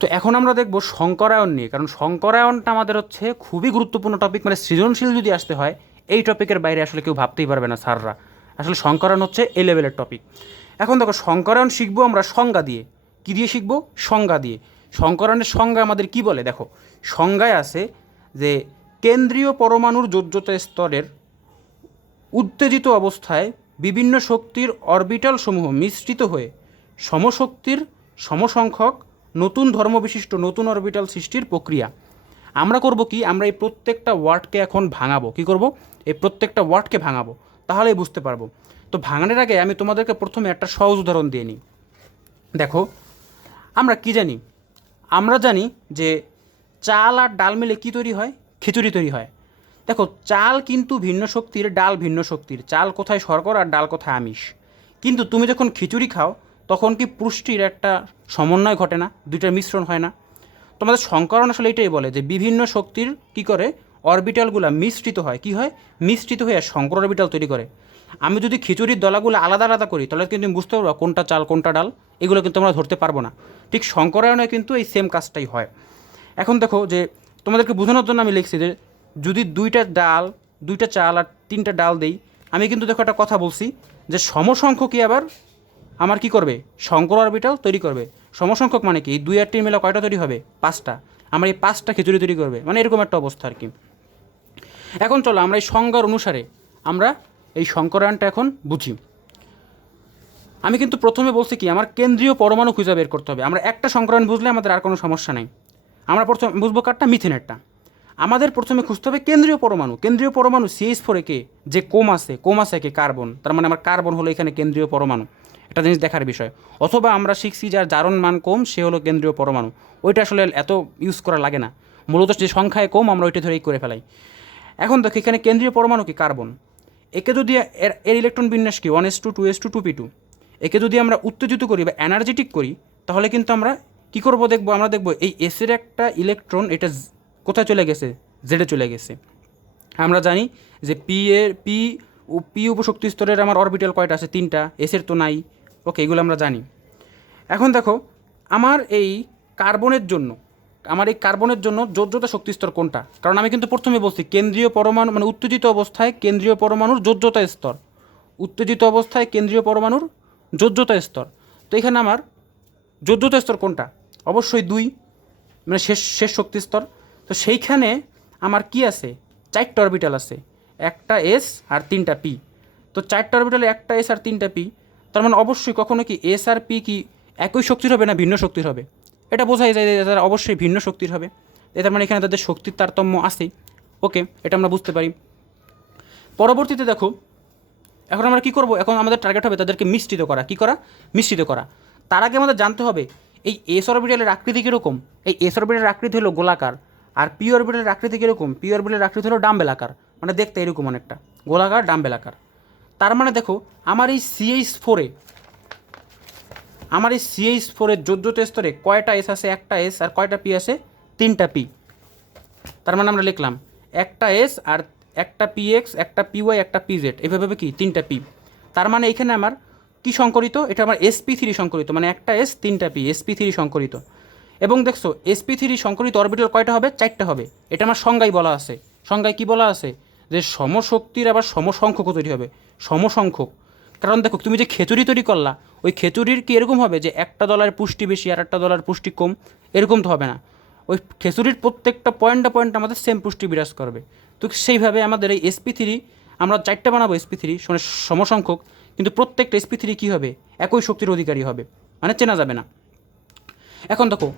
তো এখন আমরা দেখব সংকরায়ন নিয়ে, কারণ সংকরায়নটা আমাদের হচ্ছে খুবই গুরুত্বপূর্ণ টপিক। মানে সৃজনশীল যদি আসতে হয় এই টপিকের বাইরে আসলে কেউ ভাবতেই পারবে না স্যাররা। আসলে সংকরায়ন হচ্ছে এই লেভেলের টপিক। এখন দেখো সংকরায়ন শিখবো আমরা সংজ্ঞা দিয়ে। কী দিয়ে শিখবো? সংজ্ঞা দিয়ে। সংকরায়নের সংজ্ঞা আমাদের কি বলে দেখো, সংজ্ঞায় আছে যে কেন্দ্রীয় পরমাণুর যোজ্যতা স্তরের উত্তেজিত অবস্থায় বিভিন্ন শক্তির অরবিটাল সমূহ মিশ্রিত হয়ে সমশক্তির সমসংখ্যক নতুন ধর্মবিশিষ্ট নতুন অরবিটাল সৃষ্টির প্রক্রিয়া। আমরা করব কি, আমরা এই প্রত্যেকটা ওয়ার্ডকে এখন ভাঙাবো। কি করব? এই প্রত্যেকটা ওয়ার্ডকে ভাঙাবো, তাহলেই বুঝতে পারবো। তো ভাঙানোর আগে আমি তোমাদেরকে প্রথমে একটা সহজ উদাহরণ দিয়ে নিই। দেখো আমরা কি জানি? আমরা জানি যে চাল আর ডাল মিলে কি তৈরি হয়? খিচুড়ি তৈরি হয়। দেখো চাল কিন্তু ভিন্ন শক্তির, ডাল ভিন্ন শক্তির। চাল কোথায় শর্করা আর ডাল কোথায় আমিষ। কিন্তু তুমি যখন খিচুড়ি খাও তখন কি পুষ্টির একটা সমন্বয় ঘটে না? দুইটার মিশ্রণ হয় না? তোমাদের সংকরণ আসলে এটাই বলে যে বিভিন্ন শক্তির কি করে অরবিটালগুলো মিশ্রিত হয়। কি হয়? মিশ্রিত হয়ে শঙ্কর অরবিটাল তৈরি করে। আমি যদি খিচুড়ির দলাগুলো আলাদা আলাদা করি তাহলে কিন্তু তুমি বুঝতে পারবো কোনটা চাল কোনটা ডাল, এগুলো কিন্তু আমরা ধরতে পারবো না। ঠিক সংকরায়নে কিন্তু এই সেম কাজটাই হয়। এখন দেখো যে তোমাদেরকে বোঝানোর জন্য আমি লিখছি যে যদি দুইটা ডাল, দুইটা চাল আর তিনটা ডাল দেই, আমি কিন্তু দেখো একটা কথা বলছি যে সমসংখ্যকই আবার আমার কি করবে? শঙ্কর অরবিটাল তৈরি করবে। সমসংখ্যক মানে কি? এই দুই আর তিন মিলে কয়টা তৈরি হবে? পাঁচটা। আমার এই পাঁচটা খিচুড়ি তৈরি করবে, মানে এরকম একটা অবস্থা আর কি। এখন চলো আমরা এই সংজ্ঞার অনুসারে আমরা এই সংকরায়নটা এখন বুঝি। আমি কিন্তু প্রথমে বলছি কি, আমার কেন্দ্রীয় পরমাণু খুঁজে বের করতে হবে। আমরা একটা সংকরায়ন বুঝলে আমাদের আর কোনো সমস্যা নেই। আমরা প্রথমে বুঝবো কারটা? মিথেনেরটা। আমাদের প্রথমে খুঁজতে হবে কেন্দ্রীয় পরমাণু। কেন্দ্রীয় পরমাণু CH4 কে যে কোম আছে কে কার্বন, তার মানে আমার কার্বন হলো এখানে কেন্দ্রীয় পরমাণু। একটা জিনিস দেখার বিষয়। অথবা আমরা শিখছি যার জারণ মান কম সে হলো কেন্দ্রীয় পরমাণু। ওইটা আসলে এত ইউজ করা লাগে না, মূলত যে সংখ্যায় কম আমরা ওইটা ধরেই করে ফেলাই। এখন দেখো এখানে কেন্দ্রীয় পরমাণু কি? কার্বন। একে যদি এর ইলেকট্রন বিন্যাস কি 1s2 2s2 2p2, একে যদি আমরা উত্তেজিত করি বা এনার্জেটিক করি তাহলে কিন্তু আমরা কী করবো দেখবো, আমরা দেখবো এই এসের একটা ইলেকট্রন এটা কোথায় চলে গেছে? জেডে চলে গেছে। আমরা জানি যে পি উপশক্তি স্তরের আমার অরবিটাল কয়টা আছে? তিনটা। এসের তো নাই। ওকে, এগুলো আমরা জানি। এখন দেখো আমার এই কার্বনের জন্য, যোজ্যতা শক্তি স্তর কোনটা? কারণ আমি কিন্তু প্রথমে বলছি কেন্দ্রীয় পরমাণু মানে উত্তেজিত অবস্থায় কেন্দ্রীয় পরমাণুর যোজ্যতা স্তর। উত্তেজিত অবস্থায় কেন্দ্রীয় পরমাণুর যোজ্যতা স্তর। তো এখানে আমার যোজ্যতা স্তর কোনটা? অবশ্যই 2, মানে শেষ শেষ শক্তি স্তর। তো সেইখানে আমার কি আছে? 4টা অরবিটাল আছে, একটা এস আর 3টা পি। তো 4টা অরবিটালে একটা এস আর 3টা পি, তার মানে অবশ্যই কখনো কি এস আর পি কি একই শক্তির হবে না ভিন্ন শক্তির হবে? এটা বোঝাই যায় যে তারা অবশ্যই ভিন্ন শক্তির হবে। তার মানে এখানে তাদের শক্তির তারতম্য আছেই। ওকে, এটা আমরা বুঝতে পারি। পরবর্তীতে দেখো এখন আমরা কী করবো? এখন আমাদের টার্গেট হবে তাদেরকে মিশ্রিত করা। কী করা? মিশ্রিত করা। তার আগে আমাদের জানতে হবে এই এস অরবিটালের আকৃতি কীরকম। এই এস অরবিটালের আকৃতি হলো গোলাকার, আর পি অরবিটালের আকৃতি কীরকম? পি অরবিটালের আকৃতি হলো ডাম্বেল আকার, মানে দেখতে এরকম অনেকটা গোলাকার ডাম্বেল আকার। তার মানে দেখো আমার এই CH4-এর যোজ্যতা স্তরে কয়টা এস আছে? একটা এস। আর কয়টা পি আছে? 3টা পি। তার মানে আমরা লিখলাম একটা এস আর একটা পিএক্স, একটা পিওয়াই, একটা পিজেড, এভাবে কি 3টা পি। তার মানে এখানে আমার কি সংকরিত? এটা আমার sp3 সংকরিত, মানে একটা এস 3টা পি, sp3 সংকরিত। এবং দেখছো sp3 সংকরিত অরবিটাল কয়টা হবে? 4টা হবে। এটা আমার সংজ্ঞায় বলা আছে। সংজ্ঞায় কি বলা আছে? যে সমশক্তির আবার সমসংখ্যকও তৈরি হবে। সমসংখ্যক। কারণ দেখো তুমি যে খেচুড়ি তৈরি করলা, ওই খেচুড়ির কি এরকম হবে যে একটা দলার পুষ্টি বেশি আর একটা দলার পুষ্টি কম? এরকম তো হবে না। ওই খেচুড়ির প্রত্যেকটা পয়েন্টে আমাদের সেম পুষ্টি বিরাজ করবে। তো সেইভাবে আমাদের এই sp3 আমরা 4টা বানাবো sp3 সমসংখ্যক, কিন্তু প্রত্যেকটা sp3 কী হবে? একই শক্তির অধিকারী হবে, মানে চেনা যাবে না। এখন দেখো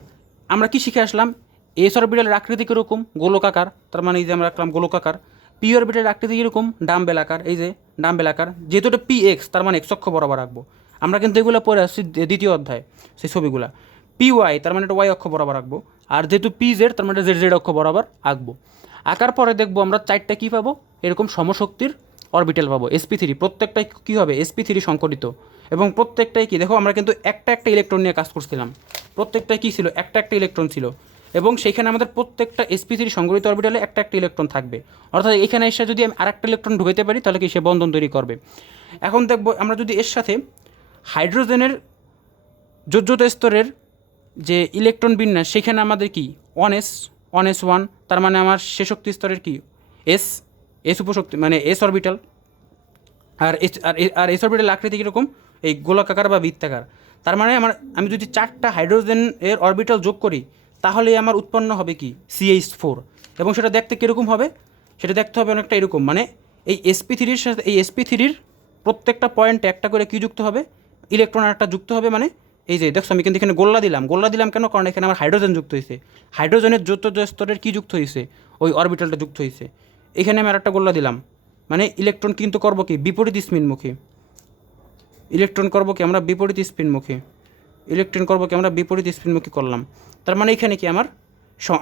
আমরা কি শিখে আসলাম? এস অরবিটালের আকৃতি কীরকম? গোলকাকার, তার মানে এই যে আমরা রাখলাম গোলকাকার। পি অরবিটালের আকৃতি কীরকম? ডাম্বেল আকার, এই যে ডাম্বেল আকার। যেহেতু এটা পি এক্স, তার মানে এক্স অক্ষ বরাবর রাখবো। আমরা কিন্তু এগুলো পরে আসছি দ্বিতীয় অধ্যায়, সেই ছবিগুলো। পি ওয়াই, তার মানে এটা ওয়াই অক্ষ বরাবর রাখবো। আর যেহেতু পি জেড, তার মানে জেড জেড অক্ষ বরাবর আঁকবো। আঁকার পরে দেখবো আমরা 4টা কী পাবো? এরকম সমশক্তির অরবিটাল পাবো sp3। প্রত্যেকটাই কী হবে? sp3 সংকরিত। এবং প্রত্যেকটাই কি দেখো আমরা কিন্তু একটা একটা ইলেকট্রন নিয়ে কাজ করছিলাম। প্রত্যেকটাই কী ছিল? একটা একটা ইলেকট্রন ছিল। এবং সেইখানে আমাদের প্রত্যেকটা sp3 সংগঠিত অরবিটালে একটা একটা ইলেকট্রন থাকবে। অর্থাৎ এখানে এসে যদি আমি আরেকটা ইলেকট্রন ঢুকাইতে পারি তাহলে কি সে বন্ধন তৈরি করবে। এখন দেখবো আমরা যদি এর সাথে হাইড্রোজেনের যোজ্যতা স্তরের যে ইলেকট্রন বিন্যাস সেখানে আমাদের কি 1s 1, তার মানে আমার শেষ শক্তি স্তরের কি এস এস উপশক্তি মানে এস অরবিটাল। আর এস অরবিটাল আকৃতি কীরকম, এই গোলাকার বা বৃত্তাকার। তার মানে আমি যদি 4টা হাইড্রোজেন এর অরবিটাল যোগ করি তাহলে আমার উৎপন্ন হবে কি CH4, এবং সেটা দেখতে কীরকম হবে, সেটা দেখতে হবে অনেকটা এরকম, মানে এই sp3-র সাথে এই sp3-র প্রত্যেকটা পয়েন্টে একটা করে কি যুক্ত হবে, ইলেকট্রন একটা যুক্ত হবে। মানে এই যে দেখছো আমি কিন্তু এখানে গোল্লা দিলাম কেন, কারণ এখানে আমার হাইড্রোজেন যুক্ত হয়েছে, হাইড্রোজেনের যত স্তরের কি যুক্ত হয়েছে, ওই অরবিটালটা যুক্ত হয়েছে। এখানে আমি আর একটা গোল্লা দিলাম, মানে ইলেকট্রন কিন্তু করবো কি বিপরীত স্পিনমুখী, ইলেকট্রন করবো কি আমরা বিপরীত স্পিনমুখী, ইলেকট্রন করবো কি আমরা বিপরীত স্পিনমুখী করলাম। তার মানে এখানে কি আমার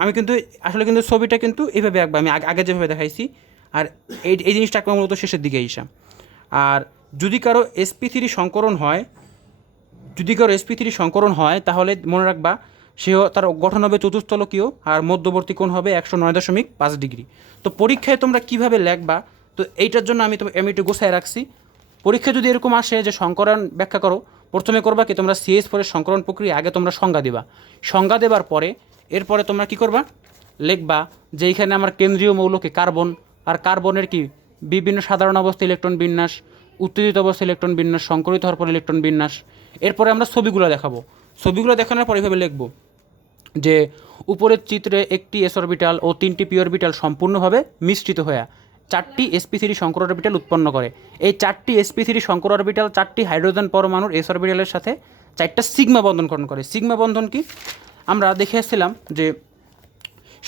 আমি কিন্তু আসলে কিন্তু ছবিটা কিন্তু এইভাবে আঁকবো, আমি আগে যেভাবে দেখাইছি। আর এই জিনিসটা আঁকবো মূলত শেষের দিকে এসে। আর যদি কারো sp3 সংকরণ হয় তাহলে মনে রাখবা সেও তার গঠন হবে চতুস্থলকীয়, আর মধ্যবর্তী কোণ হবে 109.5 ডিগ্রি। তো পরীক্ষায় তোমরা কিভাবে লিখবা, তো এইটার জন্য আমি একটু গোছায় রাখছি। পরীক্ষা যদি এরকম আসে যে সংকরণ ব্যাখ্যা করো, প্রথমে করবা কি তোমরা CH4 সংকরণ প্রক্রিয়া আগে তোমরা সংজ্ঞা দিবা, সংজ্ঞা দেবার পরে এরপরে তোমরা কি করবা, লিখবা যে এইখানে আমার কেন্দ্রীয় মৌলকে কার্বন, আর কার্বনের কি বিভিন্ন সাধারণ অবস্থা ইলেকট্রন বিন্যাস, উত্তেজিত অবস্থা ইলেকট্রন বিন্যাস, সংকরিত হওয়ার পর ইলেকট্রন বিন্যাস। এরপরে আমরা ছবিগুলো দেখাবো, ছবিগুলো দেখানোর পর এইভাবে লিখবো যে উপরের চিত্রে একটি এস অরবিটাল ও 3টি পি অরবিটাল সম্পূর্ণভাবে মিশ্রিত হয়ে 4টি sp3 সংকর অরবিটাল উৎপন্ন করে। এই 4টি sp3 সংকর অরবিটাল 4টি হাইড্রোজেন পরমাণুর এস অরবিটালের সাথে 4টা সিগমা বন্ধন গঠন করে। সিগমা বন্ধন কি আমরা দেখে আসছিলাম যে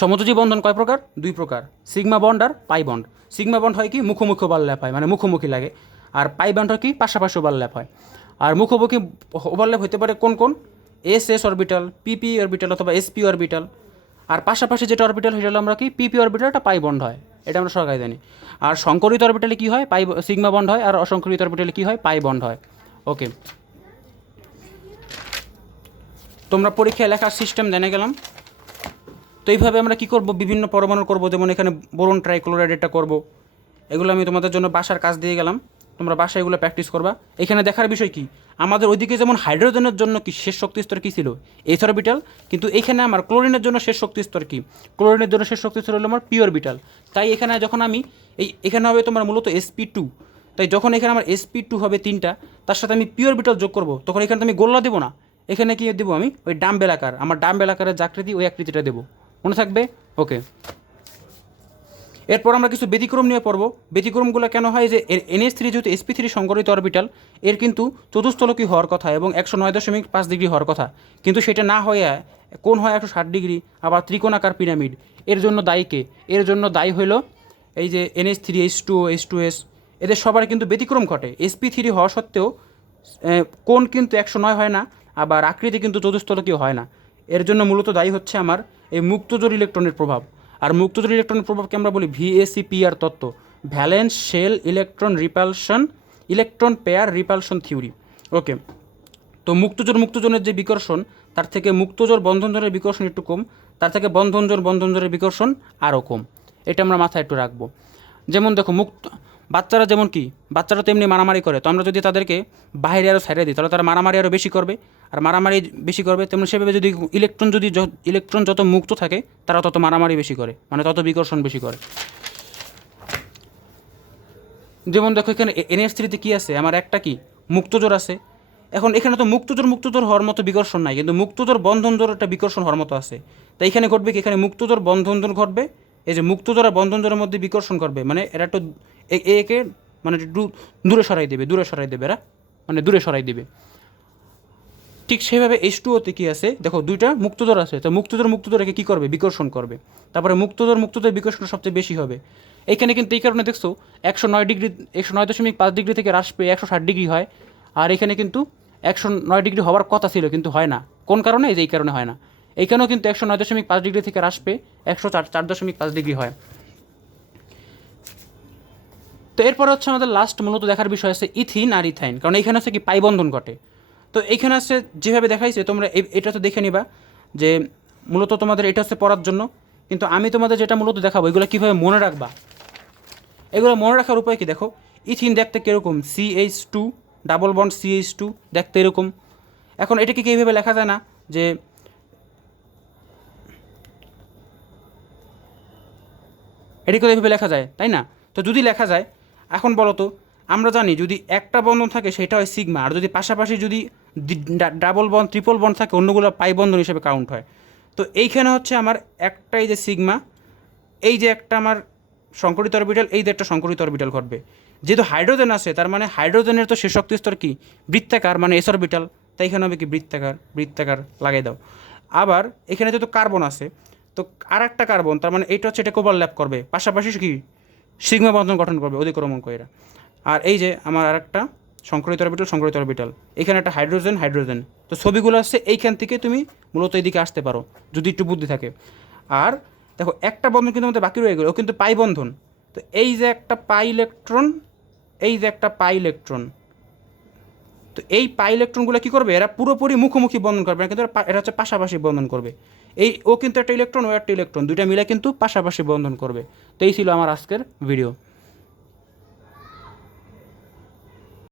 সমযোজী বন্ধন কয় প্রকার, 2 প্রকার, সিগমা বন্ড আর পাই বন্ড। সিগমা বন্ড হয় কি মুখোমুখি ওভারল্যাপ হয়, মানে মুখোমুখি লাগে। আর পাই বন্ড হয় কি পাশাপাশি ওভারল্যাপ হয়। আর মুখোমুখি ওভারল্যাপ হতে পারে কোন কোন, এস অরবিটাল, পিপি অরবিটাল অথবা এসপি অরবিটাল। আর পাশাপাশি যেটা অরবিটাল হয়ে গেল আমরা কি পিপি অরবিটালটা পাই বন্ড হয়, এটা আমরা সবাই জানি। আর সংকরিত অরবিটালে কি হয়, পাই সিগমা বন্ড হয়, আর অসংকরিত অরবিটালে কি হয়, পাই বন্ড হয়। ওকে, তোমরা পরীক্ষায় লেখার সিস্টেম জেনে গেলাম। তো এইভাবে আমরা কী করব, বিভিন্ন পরমাণু করব, যেমন এখানে বোরন ট্রাইক্লোরাইড এটা করব। এগুলো আমি তোমাদের জন্য বাসার কাজ দিয়ে গেলাম, তোমরা বাসায় এগুলো প্র্যাকটিস করবা। এখানে দেখার বিষয় কি, আমাদের ওইদিকে যেমন হাইড্রোজেনের জন্য কি শেষ শক্তি স্তর কী ছিল, এস অরবিটাল, কিন্তু এখানে আমার ক্লোরিনের জন্য শেষ শক্তি স্তর কি, ক্লোরিনের জন্য শেষ শক্তি স্তর হলো আমার পি অরবিটাল। তাই এখানে যখন আমি এখানে হবে তোমার মূলত sp2, তাই যখন এখানে আমার sp2 হবে 3টা, তার সাথে আমি পি অরবিটাল যোগ করব, তখন এখানে তো আমি গোল্লা দেবো না, এখানে কি দেবো আমি ওই ডাম্বেল আকার, আমার ডাম্বেল আকারের যে আকৃতি ওই আকৃতিটা দেবো, মনে থাকবে। ওকে, এরপর আমরা কিছু ব্যতিক্রম নিয়ে পড়ব। ব্যতিক্রমগুলো কেন হয়, যে NH3 যেহেতু sp3 সংকরিত অরবিটাল, এর কিন্তু চতুস্থলকী হওয়ার কথা এবং 109.5 ডিগ্রি হওয়ার কথা, কিন্তু সেটা না হয়ে কোণ হয় 160 ডিগ্রি, আবার ত্রিকোণাকার পিরামিড। এর জন্য দায়ী কে, এর জন্য দায়ী হইল এই যে NH3 H2O H2S, এদের সবার কিন্তু ব্যতিক্রম ঘটে। sp3 হওয়া সত্ত্বেও কোণ কিন্তু 109 হয় না, আবার আকৃতি কিন্তু চতুস্থলকীয় হয় না। এর জন্য মূলত দায়ী হচ্ছে আমার এই মুক্তজোড় ইলেকট্রনের প্রভাব। আর মুক্তজোড় ইলেকট্রনের প্রভাবকে আমরা বলি VACPR তত্ত্ব, valence shell electron repulsion, electron pair repulsion theory. Okay, তো মুক্তজোড়ের যে বিকর্ষণ, তার থেকে মুক্তজোড় বন্ধনজোড়ের বিকর্ষণ একটু কম, তার থেকে বন্ধনজোড়ের বিকর্ষণ আরও কম। এটা আমরা মাথায় একটু রাখবো। যেমন দেখো বাচ্চারা যেমন কি, বাচ্চারা তো এমনি মারামারি করে, তো আমরা যদি তাদেরকে বাইরে আরও ছাড়িয়ে দিই তাহলে তারা মারামারি আরও বেশি করবে, আর মারামারি বেশি করবে, তেমন সেভাবে যদি ইলেকট্রন যত মুক্ত থাকে তারা তত মারামারি বেশি করে, মানে তত বিকর্ষণ বেশি করে। যেমন দেখো এখানে NH3-তে কী আছে, আমার একটা কি মুক্তজোড় আছে। এখন এখানে তো মুক্তজোড় হওয়ার মতো বিকর্ষণ নাই, কিন্তু মুক্তজোড় বন্ধনজোড় একটা বিকর্ষণ হওয়ার মতো আছে। তাই এখানে ঘটবে কি, এখানে মুক্তজোড় বন্ধনজোড় ঘটবে, এই যে মুক্তজোড় আর বন্ধনজোড়ের মধ্যে বিকর্ষণ করবে, মানে এরা একটু একে মানে একটু দূরে সরাই দেবে এরা, মানে দূরে সরাই দেবে। ঠিক সেভাবে H2O-তে কী আছে, দেখো 2টা মুক্তজোড় আছে, তো মুক্তজোড় একে কী করবে, বিকর্ষণ করবে। তারপরে মুক্তজোড় বিকর্ষণ সবচেয়ে বেশি হবে এখানে, কিন্তু এই কারণে দেখছো 109.5 ডিগ্রি থেকে হ্রাস পেয়ে 160 ডিগ্রি হয়। আর এখানে কিন্তু 109 ডিগ্রি হওয়ার কথা ছিল কিন্তু হয় না, কোন কারণে, এই কারণে হয় না। এইখানেও কিন্তু 109.5 ডিগ্রি থেকে হ্রাস পেয়ে 104.5 ডিগ্রি হয়। তো এরপর হচ্ছে আমাদের লাস্ট মূলত দেখার বিষয় আছে ইথিন আর ইথাইন, কারণ এইখানে হচ্ছে কি পাই বন্ধন ঘটে। তো এইখানে আছে যেভাবে দেখাইছে তোমরা এটা তো দেখে নিবা, যে মূলত তোমাদের এটা হচ্ছে পড়ার জন্য, কিন্তু আমি তোমাদের যেটা মূলত দেখাবো এগুলো কীভাবে মনে রাখবা, এগুলো মনে রাখার উপায় কি, দেখো ইথিন দেখতে কীরকম, CH2 ডাবল বন্ড CH2 দেখতে এরকম। এখন এটাকে কীভাবে লেখা যায় না, যে এটিকে এভাবে লেখা যায়, তাই না? তো যদি লেখা যায়, এখন বলো তো, আমরা জানি যদি একটা বন্ধন থাকে সেটা হয় সিগমা, আর যদি পাশাপাশি যদি ডাবল বন্ড ট্রিপল বন্ড থাকে অন্যগুলো পাই বন্ধন হিসেবে কাউন্ট হয়। তো এইখানে হচ্ছে আমার একটাই যে সিগমা, এই যে একটা আমার সংকরিত অরবিটাল, এই যে একটা সংকরিত অরবিটাল ঘটবে। যেহেতু হাইড্রোজেন আছে তার মানে হাইড্রোজেনের তো শেষ শক্তি স্তর কি বৃত্তাকার, মানে এস অরবিটাল, তাই এখানে হবে কি বৃত্তাকার, বৃত্তাকার লাগাই দাও। আবার এখানে যেহেতু কার্বন আছে, তো আর একটা কার্বন, তার মানে এইটা হচ্ছে এটাকে ওভারল্যাপ করবে, পাশাপাশি কি সিগমা বন্ধন গঠন করবে অধিক্রমণ করে। আর এই যে আমার আর একটা সংকরিত অরবিটাল, সংকরিত অরবিটাল, এখানে একটা হাইড্রোজেন, হাইড্রোজেন। তো ছবিগুলো আসছে এইখান থেকে, তুমি মূলত এইদিকে আসতে পারো যদি একটু বুদ্ধি থাকে। আর দেখো একটা বন্ধন কিন্তু আমাদের বাকি রয়ে গেল, ও কিন্তু পাই বন্ধন। তো এই যে একটা পাই ইলেকট্রন, এই যে একটা পাই ইলেকট্রন, তো এই পাই ইলেকট্রনগুলো কী করবে, এরা পুরোপুরি মুখোমুখি বন্ধন করবে না, কিন্তু এরা হচ্ছে পাশাপাশি বন্ধন করবে। এই ও কিন্তু একটা ইলেকট্রন, ও একটা ইলেকট্রন, দুইটা মিলে কিন্তু পাশাপাশি বন্ধন করবে। তো এই ছিল আমার আজকের ভিডিও।